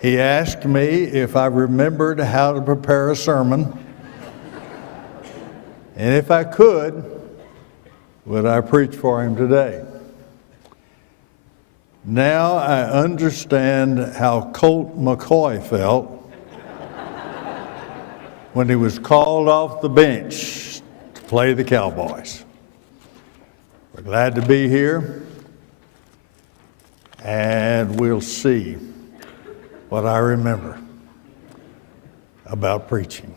He asked me if I remembered how to prepare a sermon, and if I could, would I preach for him today? Now I understand how Colt McCoy felt when he was called off the bench to play the Cowboys. We're glad to be here, and we'll see what I remember about preaching.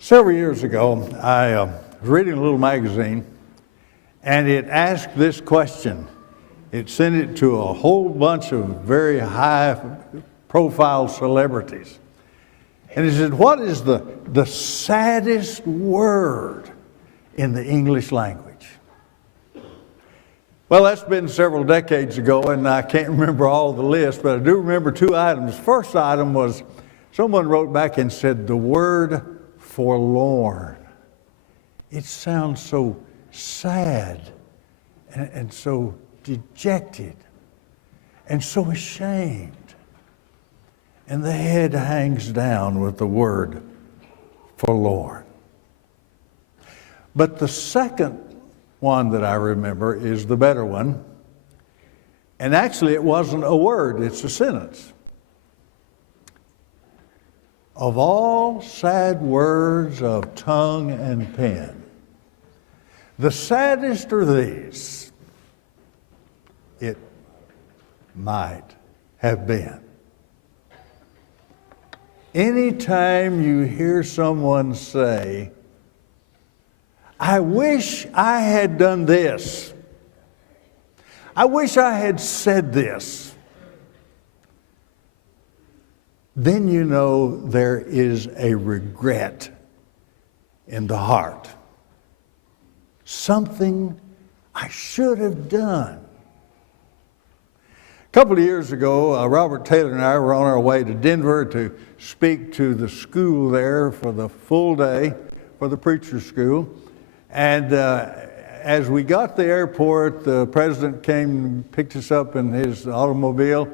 Several years ago, I was reading a little magazine, and it asked this question. It sent it to a whole bunch of very high-profile celebrities. And it said, what is the saddest word in the English language? Well, that's been several decades ago, and I can't remember all the list, but I do remember two items. First item was someone wrote back and said the word forlorn. It sounds so sad and so dejected and so ashamed. And the head hangs down with the word forlorn. But the second one that I remember is the better one. And actually it wasn't a word, it's a sentence. Of all sad words of tongue and pen, the saddest are these. It might have been. Anytime you hear someone say, I wish I had done this. I wish I had said this. Then you know there is a regret in the heart. Something I should have done. A couple of years ago, Robert Taylor and I were on our way to Denver to speak to the school there for the full day for the preacher's school. And as we got to the airport, the president came and picked us up in his automobile,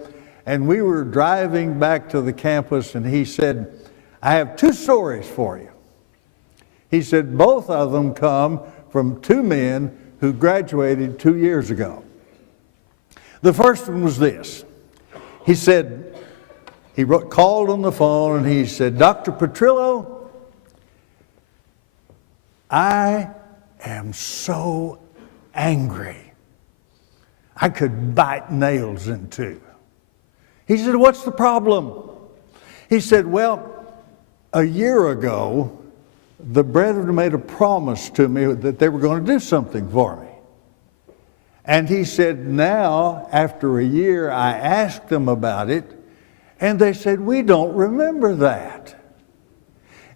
and we were driving back to the campus, and he said, I have two stories for you. He said, both of them come from two men who graduated 2 years ago. The first one was this. He said, called on the phone and he said, Dr. Petrillo, I am so angry. I could bite nails in two. He said, what's the problem? He said, well, a year ago, the brethren made a promise to me that they were going to do something for me. And he said, now, after a year, I asked them about it, and they said, we don't remember that.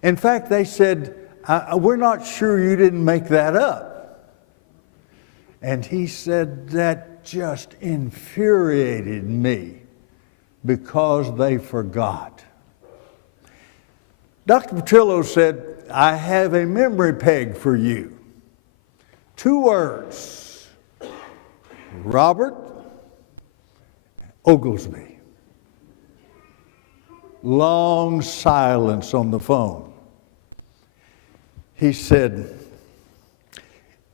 In fact, they said, we're not sure you didn't make that up. And he said, that just infuriated me because they forgot. Dr. Petrillo said, I have a memory peg for you. 2 words. Robert Oglesby. Long silence on the phone. He said,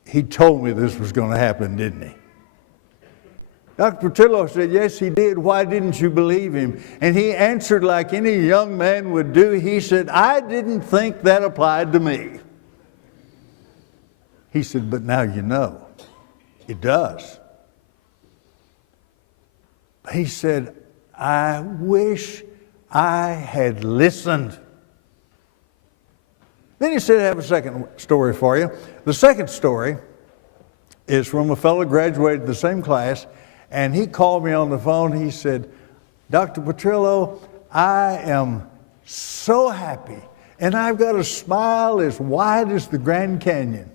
he told me this was going to happen, didn't he? Dr. Petrillo said, yes, he did. Why didn't you believe him? And he answered like any young man would do. He said, I didn't think that applied to me. He said, but now you know. It does. He said, I wish I had listened. Then he said, I have a second story for you. The second story is from a fellow graduated the same class, and he called me on the phone. He said, Dr. Petrillo, I am so happy, and I've got a smile as wide as the Grand Canyon.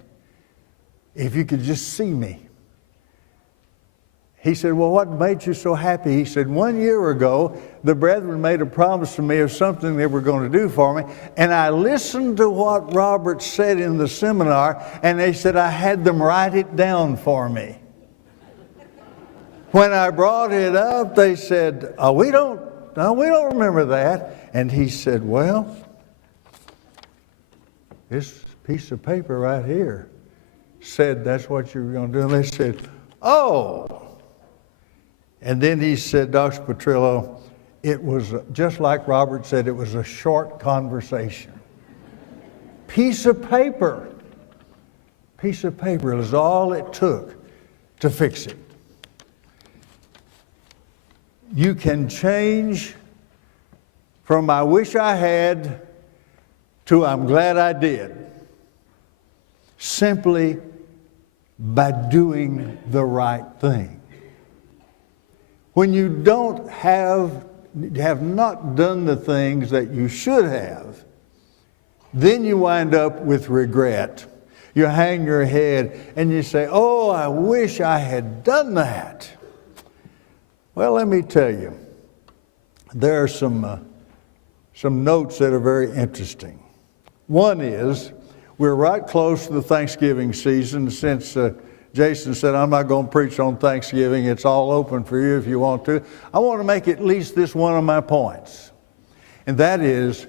If you could just see me. He said, well, what made you so happy? He said, 1 year ago, the brethren made a promise to me of something they were going to do for me, and I listened to what Robert said in the seminar, and they said I had them write it down for me. When I brought it up, they said, "Oh, we don't remember that." And he said, "Well, this piece of paper right here said that's what you were going to do." And they said, "Oh." And then he said, "Dr. Petrillo, it was just like Robert said, it was a short conversation. Piece of paper is all it took to fix it." You can change from "I wish I had" to "I'm glad I did," simply by doing the right thing. When you have not done the things that you should have, then you wind up with regret. You hang your head and you say, "Oh, I wish I had done that." Well, let me tell you, there are some notes that are very interesting. One is, we're right close to the Thanksgiving season. Since Jason said, "I'm not going to preach on Thanksgiving, it's all open for you if you want to," I want to make at least this one of my points. And that is,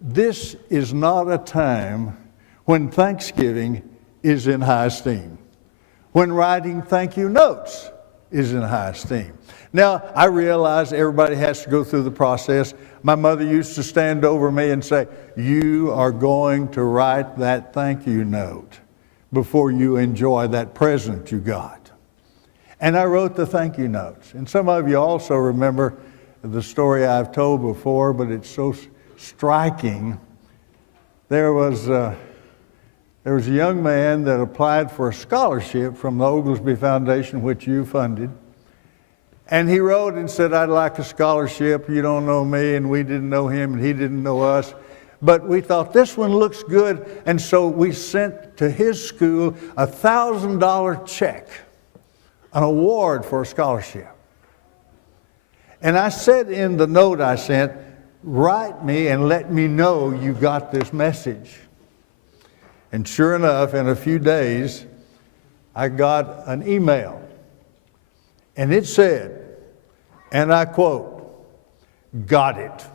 this is not a time when Thanksgiving is in high esteem, when writing thank you notes is in high esteem. Now, I realize everybody has to go through the process. My mother used to stand over me and say, "You are going to write that thank you note before you enjoy that present you got." And I wrote the thank you notes. And some of you also remember the story I've told before, but it's so striking. There was a young man that applied for a scholarship from the Oglesby Foundation, which you funded. And he wrote and said, "I'd like a scholarship. You don't know me," and we didn't know him, and he didn't know us. But we thought this one looks good, and so we sent to his school a $1,000 check, an award for a scholarship. And I said in the note I sent, "Write me and let me know you got this message." And sure enough, in a few days, I got an email. And it said, and I quote, "Got it."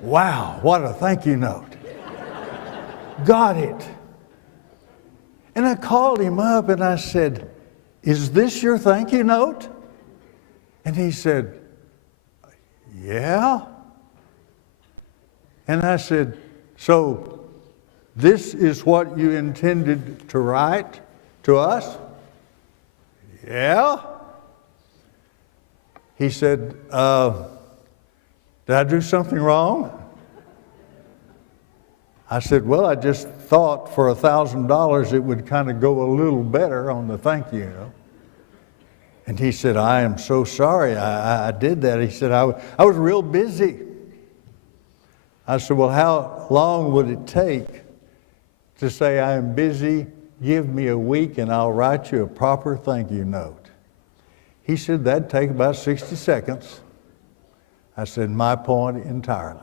Wow, what a thank you note. Got it. And I called him up and I said, "Is this your thank you note?" And he said, "Yeah." And I said, "So this is what you intended to write to us?" "Yeah." He said, "Did I do something wrong?" I said, "Well, I just thought for $1,000 it would kind of go a little better on the thank you." And he said, "I am so sorry I did that." He said, I was real busy." I said, "Well, how long would it take to say, 'I am busy, give me a week and I'll write you a proper thank you note'?" He said, "That'd take about 60 seconds. I said, "My point entirely.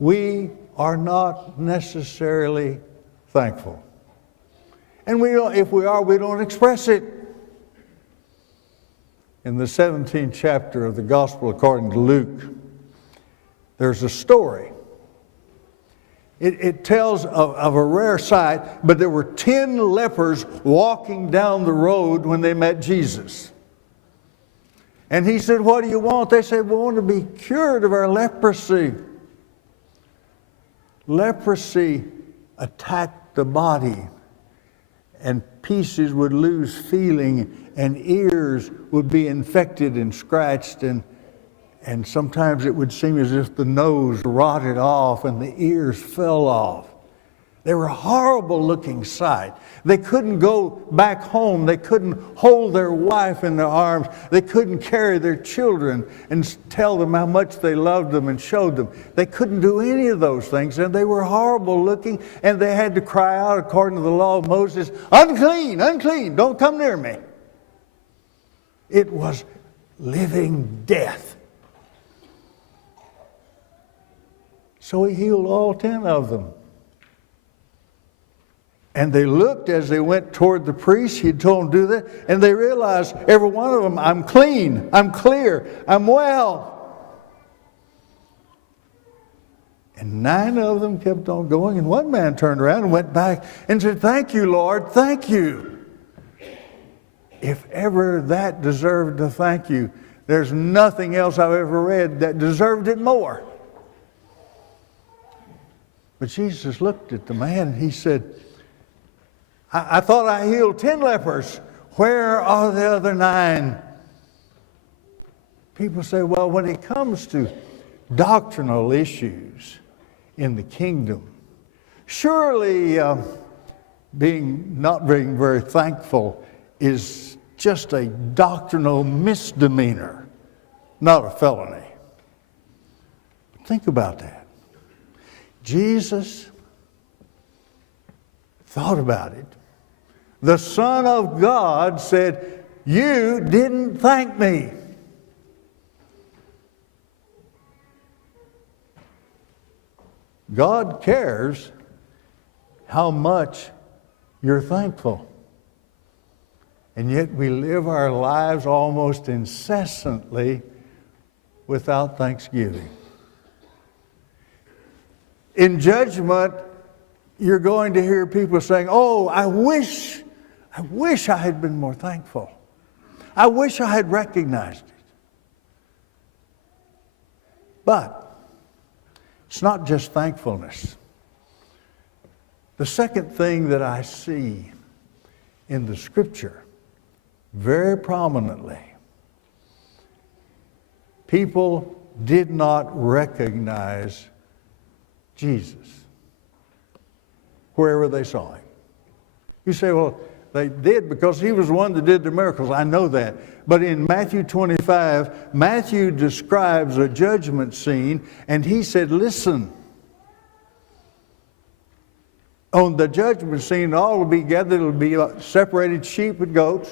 We are not necessarily thankful. And if we are, we don't express it. In the 17th chapter of the Gospel according to Luke, there's a story. It tells of a rare sight, but there were 10 lepers walking down the road when they met Jesus. And he said, "What do you want?" They said, "We want to be cured of our leprosy." Leprosy attacked the body, and pieces would lose feeling, and ears would be infected and scratched, and sometimes it would seem as if the nose rotted off and the ears fell off. They were a horrible looking sight. They couldn't go back home. They couldn't hold their wife in their arms. They couldn't carry their children and tell them how much they loved them and showed them. They couldn't do any of those things, and they were horrible looking, and they had to cry out according to the law of Moses, "Unclean, unclean, don't come near me." It was living death. So he healed all 10 of them. And they looked as they went toward the priest. He had told them to do that. And they realized, every one of them, I'm clean, I'm clear, I'm well. And 9 of them kept on going. And one man turned around and went back and said, thank you, Lord, thank you. If ever that deserved a thank you, there's nothing else I've ever read that deserved it more. But Jesus looked at the man and he said, I thought I healed 10 lepers. Where are the other 9? People say, well, when it comes to doctrinal issues in the kingdom, surely not being very thankful is just a doctrinal misdemeanor, not a felony. Think about that. Jesus thought about it. The Son of God said, you didn't thank me. God cares how much you're thankful. And yet we live our lives almost incessantly without thanksgiving. In judgment, you're going to hear people saying, oh, I wish I had been more thankful. I wish I had recognized it. But it's not just thankfulness. The second thing that I see in the Scripture very prominently, people did not recognize Jesus wherever they saw him. You say, well, they did because he was the one that did the miracles. I know that. But in Matthew 25, Matthew describes a judgment scene, and he said, listen, on the judgment scene, all will be gathered. It will be separated sheep and goats.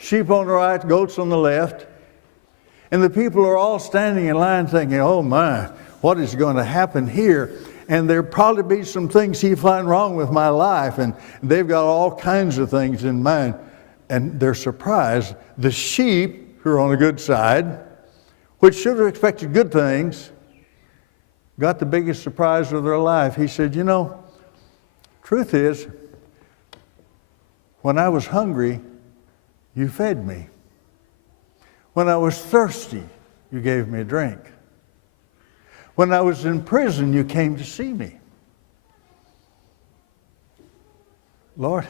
Sheep on the right, goats on the left. And the people are all standing in line thinking, oh my, what is going to happen here? And there'll probably be some things he find wrong with my life. And they've got all kinds of things in mind. And they're surprised. The sheep, who are on the good side, which should have expected good things, got the biggest surprise of their life. He said, you know, truth is, when I was hungry, you fed me. When I was thirsty, you gave me a drink. When I was in prison, you came to see me. Lord,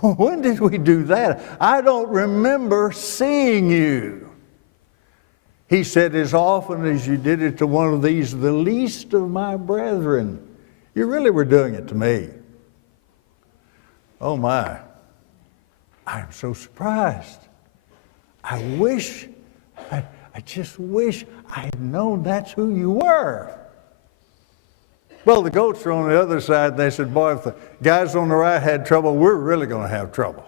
when did we do that? I don't remember seeing you. He said, as often as you did it to one of these, the least of my brethren, you really were doing it to me. Oh my, I am so surprised. I just wish I had known that's who you were. Well, the goats are on the other side. They said, boy, if the guys on the right had trouble, we're really going to have trouble.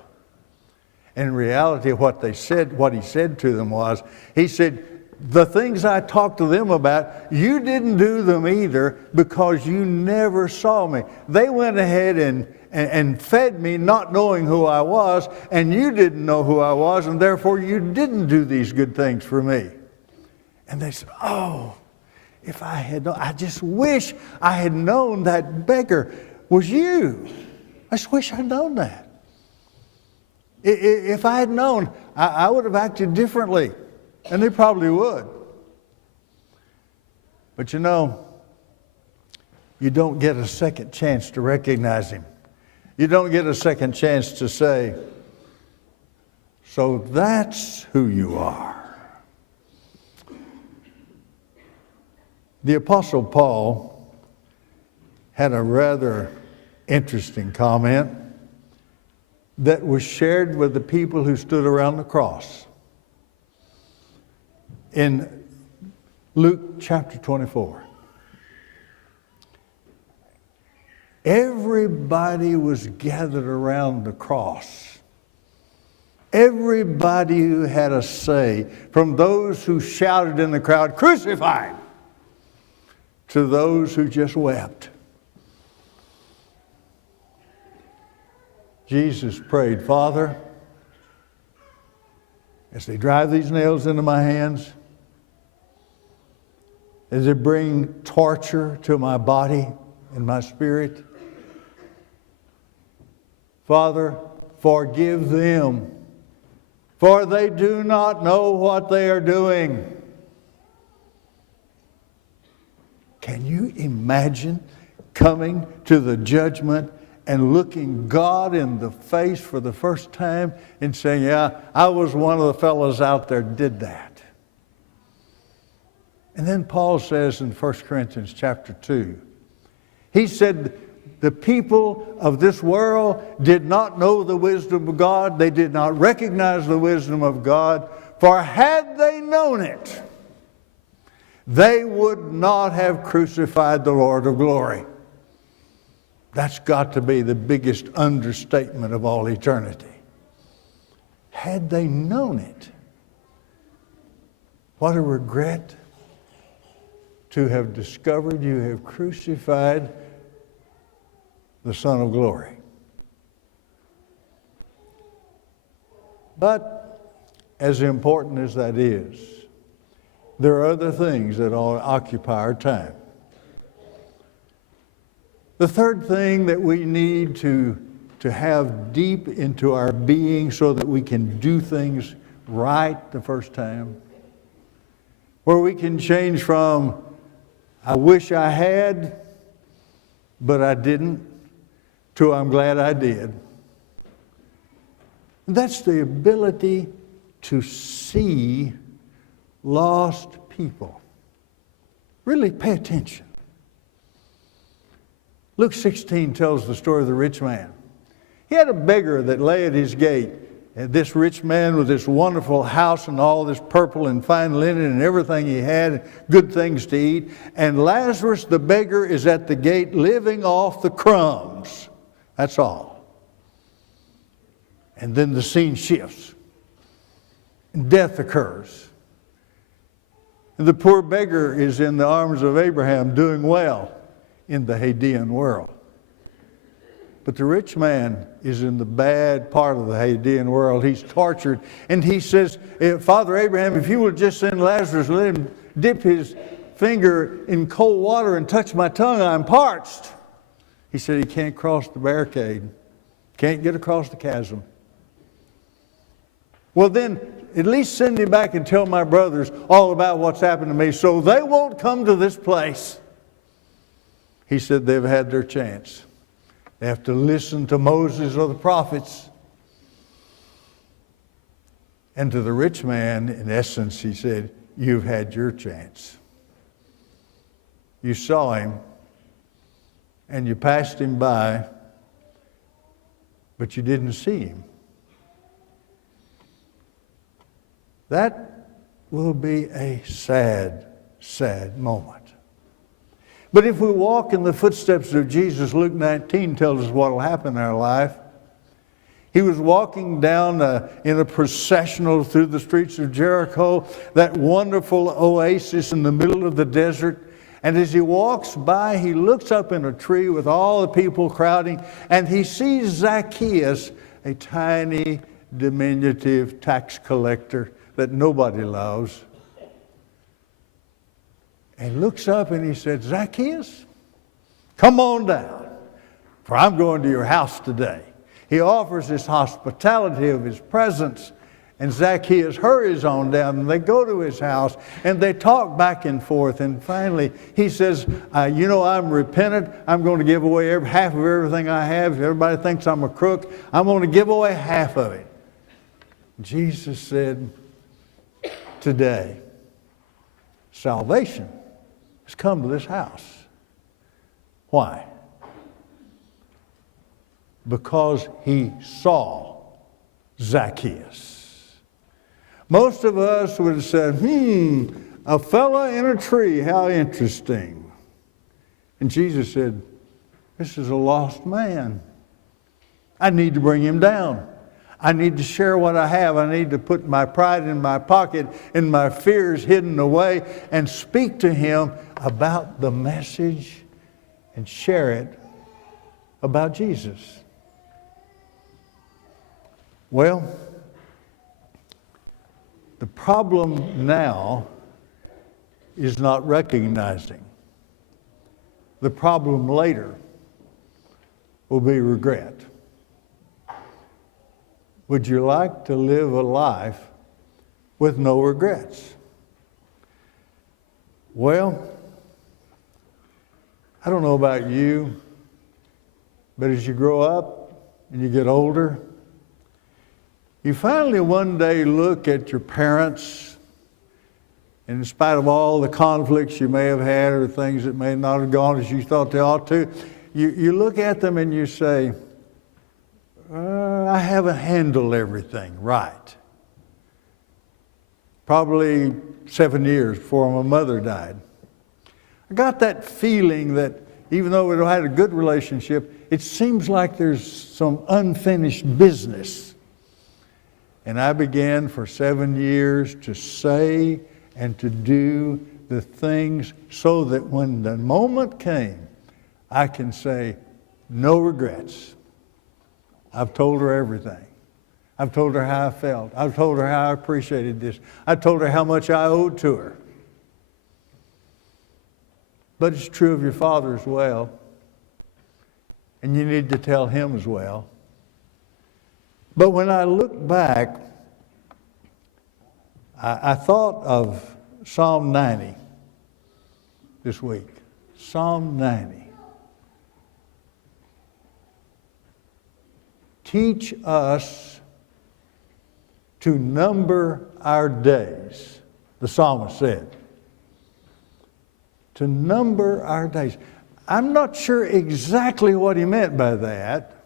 In reality, what he said to them was, he said, the things I talked to them about, you didn't do them either because you never saw me. They went ahead and fed me not knowing who I was, and you didn't know who I was, and therefore you didn't do these good things for me. And they said, oh, if I had known, I just wish I had known that beggar was you. I just wish I'd known that. If I had known, I would have acted differently, and they probably would. But you know, you don't get a second chance to recognize him. You don't get a second chance to say, so that's who you are. The Apostle Paul had a rather interesting comment that was shared with the people who stood around the cross. In Luke chapter 24, everybody was gathered around the cross. Everybody who had a say, from those who shouted in the crowd, "Crucify him," to those who just wept. Jesus prayed, Father, as they drive these nails into my hands, as they bring torture to my body and my spirit, Father, forgive them, for they do not know what they are doing. Can you imagine coming to the judgment and looking God in the face for the first time and saying, yeah, I was one of the fellows out there did that. And then Paul says in 1 Corinthians chapter 2, he said, the people of this world did not know the wisdom of God. They did not recognize the wisdom of God. For had they known it, they would not have crucified the Lord of glory. That's got to be the biggest understatement of all eternity. Had they known it, what a regret to have discovered you have crucified the Son of Glory. But as important as that is, there are other things that occupy our time. The third thing that we need to have deep into our being so that we can do things right the first time, where we can change from, I wish I had, but I didn't, to I'm glad I did. And that's the ability to see lost people. Really pay attention. Luke 16 tells the story of the rich man. He had a beggar that lay at his gate. And this rich man with this wonderful house and all this purple and fine linen and everything he had, good things to eat. And Lazarus, the beggar, is at the gate living off the crumbs. That's all. And then the scene shifts. And death occurs. And the poor beggar is in the arms of Abraham doing well in the Hadean world. But the rich man is in the bad part of the Hadean world. He's tortured. And he says, Father Abraham, if you would just send Lazarus, let him dip his finger in cold water and touch my tongue, I'm parched. He said he can't cross the barricade, can't get across the chasm. Well then, at least send him back and tell my brothers all about what's happened to me so they won't come to this place. He said they've had their chance. They have to listen to Moses or the prophets. And to the rich man, in essence, he said, you've had your chance. You saw him and you passed him by, but you didn't see him. That will be a sad, sad moment. But if we walk in the footsteps of Jesus, Luke 19 tells us what will happen in our life. He was walking down in a processional through the streets of Jericho, that wonderful oasis in the middle of the desert. And as he walks by, he looks up in a tree with all the people crowding, and he sees Zacchaeus, a tiny, diminutive tax collector that nobody loves. And he looks up and he said, Zacchaeus, come on down, for I'm going to your house today. He offers this hospitality of his presence, and Zacchaeus hurries on down, and they go to his house, and they talk back and forth, and finally he says, I'm repentant. I'm going to give away half of everything I have. If everybody thinks I'm a crook, I'm going to give away half of it. Jesus said, today, salvation has come to this house. Why? Because he saw Zacchaeus. Most of us would have said, a fella in a tree, how interesting. And Jesus said, this is a lost man. I need to bring him down. I need to share what I have. I need to put my pride in my pocket and my fears hidden away and speak to him about the message and share it about Jesus. Well, the problem now is not recognizing. The problem later will be regret. Would you like to live a life with no regrets? Well, I don't know about you, but as you grow up and you get older, you finally one day look at your parents, and in spite of all the conflicts you may have had or things that may not have gone as you thought they ought to, you look at them and you say, I haven't handled everything right. Probably 7 years before my mother died. I got that feeling that even though we had a good relationship, it seems like there's some unfinished business. And I began for 7 years to say and to do the things so that when the moment came, I can say, no regrets. I've told her everything. I've told her how I felt. I've told her how I appreciated this. I told her how much I owed to her. But it's true of your father as well. And you need to tell him as well. But when I look back, I thought of Psalm 90 this week. Psalm 90. Teach us to number our days, the psalmist said. To number our days. I'm not sure exactly what he meant by that,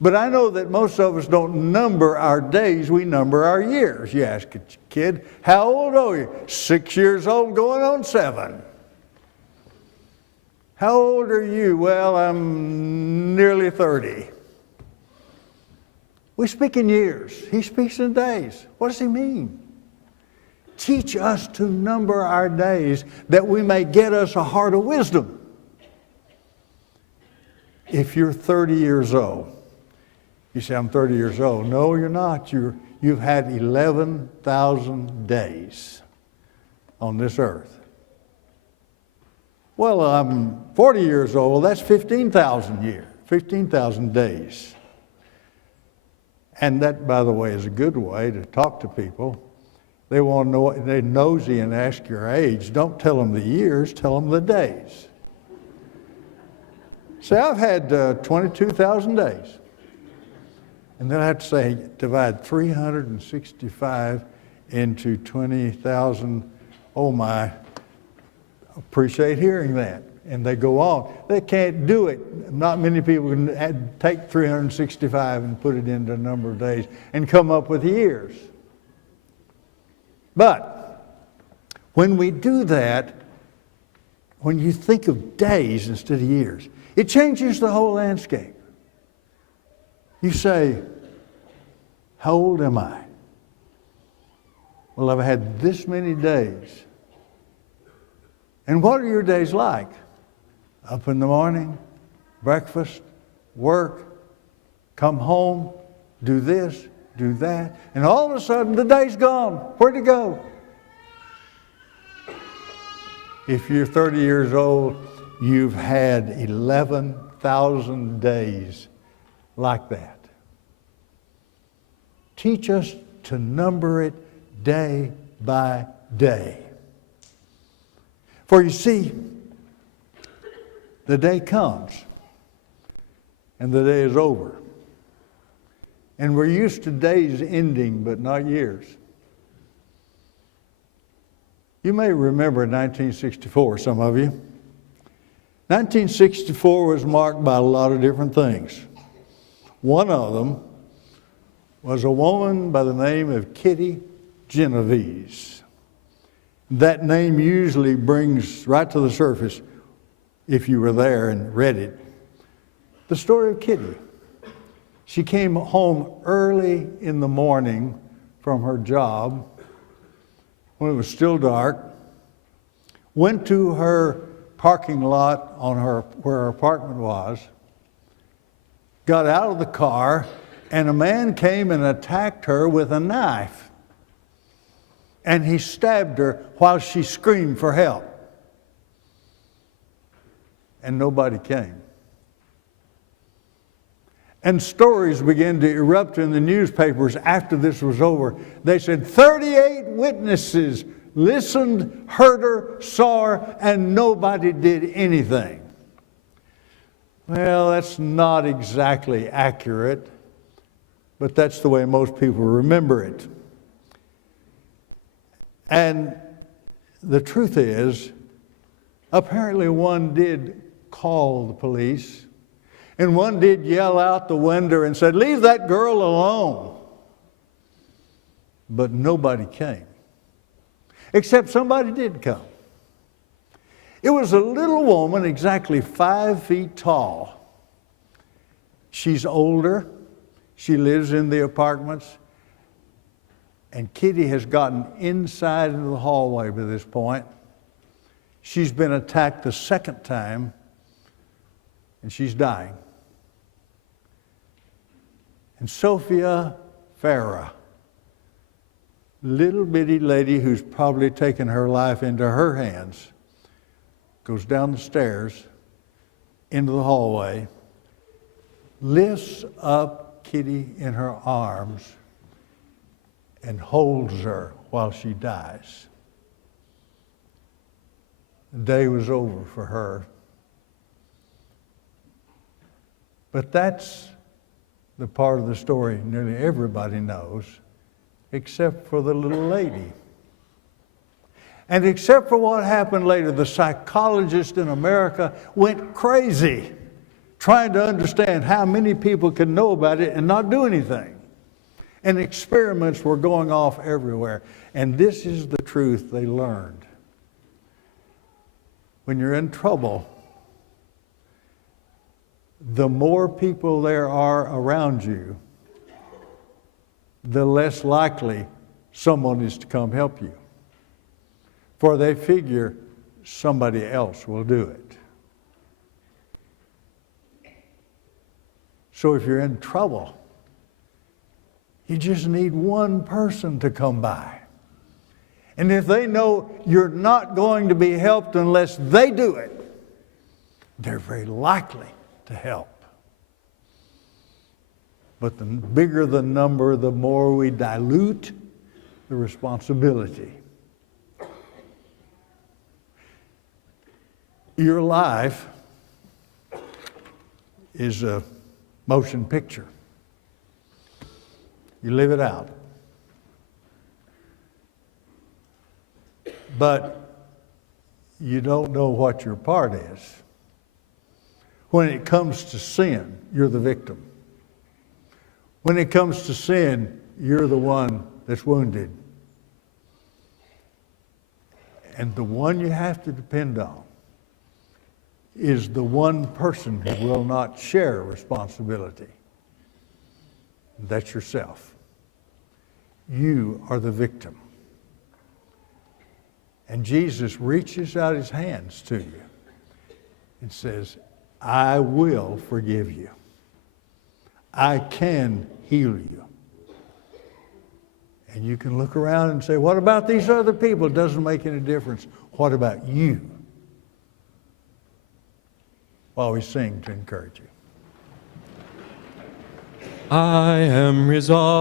but I know that most of us don't number our days, we number our years. You ask a kid, how old are you? 6 years old, going on 7. How old are you? Well, I'm nearly 30. We speak in years. He speaks in days. What does he mean? Teach us to number our days that we may get us a heart of wisdom. If you're 30 years old, you say, I'm 30 years old. No, you're not. You've had 11,000 days on this earth. Well, I'm 40 years old. Well, that's 15,000 years, 15,000 days. And that, by the way, is a good way to talk to people. They want to know, they're nosy and ask your age. Don't tell them the years, tell them the days. Say, I've had 22,000 days. And then I have to say, divide 365 into 20,000. Oh my, appreciate hearing that. And they go on. They can't do it. Not many people can take 365 and put it into a number of days and come up with years. But when we do that, when you think of days instead of years, it changes the whole landscape. You say, how old am I? Well, I've had this many days. And what are your days like? Up in the morning, breakfast, work, come home, do this, do that, and all of a sudden the day's gone. Where'd it go? If you're 30 years old, you've had 11,000 days like that. Teach us to number it day by day. For you see, the day comes, and the day is over. And we're used to days ending, but not years. You may remember 1964, some of you. 1964 was marked by a lot of different things. One of them was a woman by the name of Kitty Genovese. That name usually brings right to the surface, if you were there and read it, the story of Kitty. She came home early in the morning from her job when it was still dark, went to her parking lot on where her apartment was, got out of the car and a man came and attacked her with a knife. And he stabbed her while she screamed for help. And nobody came. And stories began to erupt in the newspapers after this was over. They said 38 witnesses listened, heard her, saw her, and nobody did anything. Well, that's not exactly accurate, but that's the way most people remember it. And the truth is, apparently one did call the police, and one did yell out the window and said, "Leave that girl alone." But nobody came, except somebody did come. It was a little woman exactly 5 feet tall. She's older. She lives in the apartments. And Kitty has gotten inside into the hallway by this point. She's been attacked the second time, and she's dying. And Sophia Farah, little bitty lady who's probably taken her life into her hands, goes down the stairs into the hallway, lifts up Kitty in her arms, and holds her while she dies. The day was over for her. But that's the part of the story nearly everybody knows, except for the little lady. And except for what happened later, the psychologists in America went crazy trying to understand how many people could know about it and not do anything. And experiments were going off everywhere. And this is the truth they learned. When you're in trouble, the more people there are around you, the less likely someone is to come help you. For they figure somebody else will do it. So if you're in trouble, you just need one person to come by. And if they know you're not going to be helped unless they do it, they're very likely to help. But the bigger the number, the more we dilute the responsibility. Your life is a motion picture. You live it out. But you don't know what your part is. When it comes to sin, you're the victim. When it comes to sin, you're the one that's wounded. And the one you have to depend on is the one person who will not share responsibility. That's yourself. You are the victim. And Jesus reaches out his hands to you and says, I will forgive you. I can heal you. And you can look around and say, what about these other people? It doesn't make any difference. What about you? While we sing to encourage you. I am resolved.